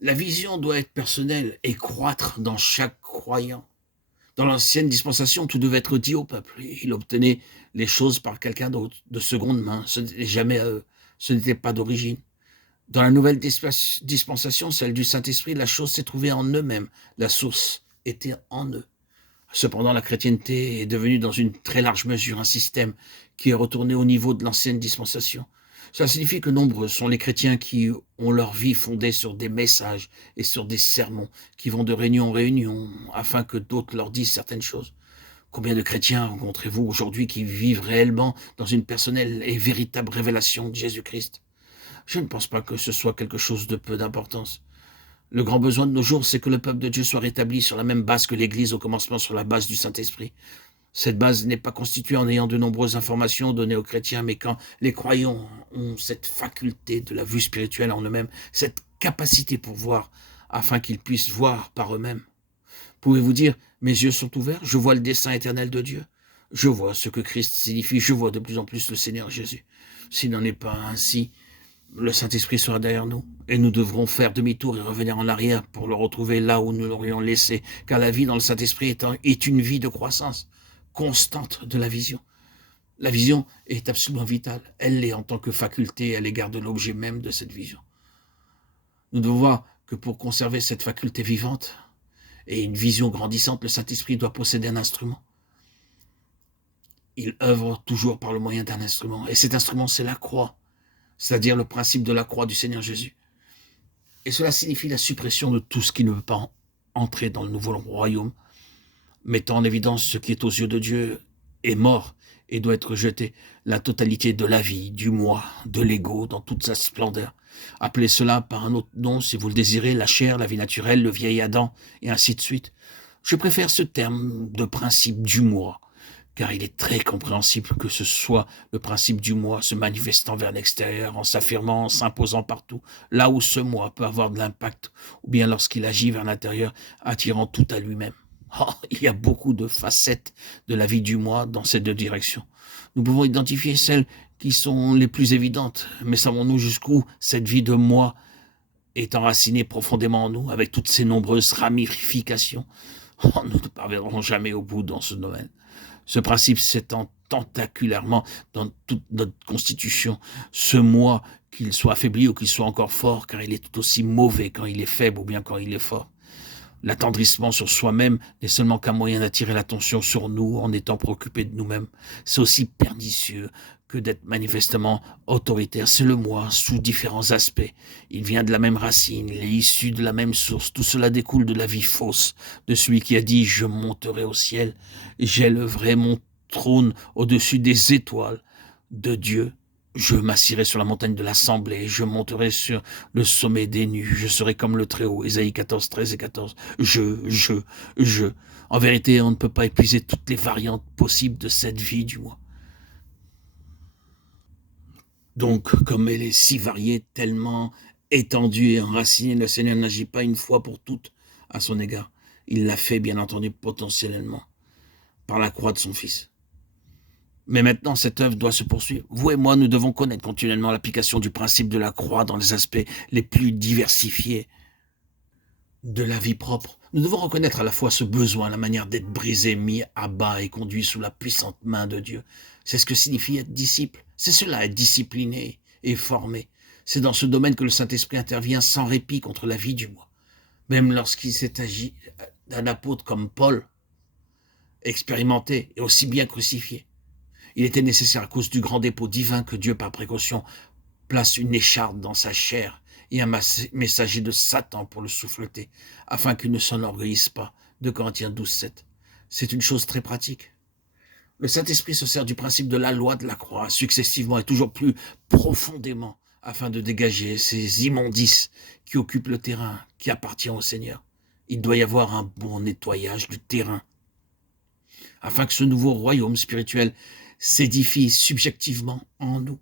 La vision doit être personnelle et croître dans chaque croyant. Dans l'ancienne dispensation, tout devait être dit au peuple. Il obtenait les choses par quelqu'un d'autre, de seconde main. Ce n'était jamais à eux. Ce n'était pas d'origine. Dans la nouvelle dispensation, celle du Saint-Esprit, la chose s'est trouvée en eux-mêmes. La source était en eux. Cependant, la chrétienté est devenue dans une très large mesure un système qui est retourné au niveau de l'ancienne dispensation. Cela signifie que nombreux sont les chrétiens qui ont leur vie fondée sur des messages et sur des sermons qui vont de réunion en réunion afin que d'autres leur disent certaines choses. Combien de chrétiens rencontrez-vous aujourd'hui qui vivent réellement dans une personnelle et véritable révélation de Jésus-Christ? Je ne pense pas que ce soit quelque chose de peu d'importance. Le grand besoin de nos jours, c'est que le peuple de Dieu soit rétabli sur la même base que l'Église au commencement, sur la base du Saint-Esprit. Cette base n'est pas constituée en ayant de nombreuses informations données aux chrétiens, mais quand les croyants ont cette faculté de la vue spirituelle en eux-mêmes, cette capacité pour voir, afin qu'ils puissent voir par eux-mêmes. Pouvez-vous dire, mes yeux sont ouverts, je vois le dessein éternel de Dieu, je vois ce que Christ signifie, je vois de plus en plus le Seigneur Jésus. S'il n'en est pas ainsi, le Saint-Esprit sera derrière nous, et nous devrons faire demi-tour et revenir en arrière pour le retrouver là où nous l'aurions laissé, car la vie dans le Saint-Esprit est une vie de croissance constante de la vision. La vision est absolument vitale. Elle l'est en tant que faculté à l'égard de l'objet même de cette vision. Nous devons voir que pour conserver cette faculté vivante et une vision grandissante, le Saint-Esprit doit posséder un instrument. Il œuvre toujours par le moyen d'un instrument, et cet instrument, c'est la croix, c'est-à-dire le principe de la croix du Seigneur Jésus. Et cela signifie la suppression de tout ce qui ne veut pas entrer dans le nouveau royaume, mettant en évidence ce qui est aux yeux de Dieu est mort et doit être jeté, la totalité de la vie, du moi, de l'ego dans toute sa splendeur. Appelez cela par un autre nom si vous le désirez, la chair, la vie naturelle, le vieil Adam, et ainsi de suite. Je préfère ce terme de principe du moi, car il est très compréhensible que ce soit le principe du moi se manifestant vers l'extérieur, en s'affirmant, en s'imposant partout, là où ce moi peut avoir de l'impact, ou bien lorsqu'il agit vers l'intérieur, attirant tout à lui-même. Oh, il y a beaucoup de facettes de la vie du moi dans ces deux directions. Nous pouvons identifier celles qui sont les plus évidentes, mais savons-nous jusqu'où cette vie de moi est enracinée profondément en nous, avec toutes ses nombreuses ramifications? Oh, nous ne parviendrons jamais au bout dans ce domaine. Ce principe s'étend tentaculairement dans toute notre constitution. Ce moi, qu'il soit affaibli ou qu'il soit encore fort, car il est tout aussi mauvais quand il est faible ou bien quand il est fort. L'attendrissement sur soi-même n'est seulement qu'un moyen d'attirer l'attention sur nous en étant préoccupé de nous-mêmes. C'est aussi pernicieux que d'être manifestement autoritaire. C'est le moi sous différents aspects. Il vient de la même racine, il est issu de la même source. Tout cela découle de la vie fausse de celui qui a dit « Je monterai au ciel, j'élèverai mon trône au-dessus des étoiles de Dieu. Je m'assirai sur la montagne de l'assemblée, je monterai sur le sommet des nues, je serai comme le Très-Haut. » Ésaïe 14, 13 et 14. Je. En vérité, on ne peut pas épuiser toutes les variantes possibles de cette vie du moi. Donc, comme elle est si variée, tellement étendue et enracinée, le Seigneur n'agit pas une fois pour toutes à son égard. Il l'a fait, bien entendu, potentiellement, par la croix de son Fils. Mais maintenant, cette œuvre doit se poursuivre. Vous et moi, nous devons connaître continuellement l'application du principe de la croix dans les aspects les plus diversifiés de la vie propre. Nous devons reconnaître à la fois ce besoin, la manière d'être brisé, mis à bas et conduit sous la puissante main de Dieu. C'est ce que signifie être disciple. C'est cela, être discipliné et formé. C'est dans ce domaine que le Saint-Esprit intervient sans répit contre la vie du moi. Même lorsqu'il s'est agi d'un apôtre comme Paul, expérimenté et aussi bien crucifié. Il était nécessaire à cause du grand dépôt divin que Dieu, par précaution, place une écharde dans sa chair et un messager de Satan pour le souffleter, afin qu'il ne s'enorgueillisse pas. De Corinthiens 12, 7. C'est une chose très pratique. Le Saint-Esprit se sert du principe de la loi de la croix, successivement et toujours plus profondément, afin de dégager ces immondices qui occupent le terrain qui appartient au Seigneur. Il doit y avoir un bon nettoyage du terrain, afin que ce nouveau royaume spirituel s'édifie subjectivement en nous.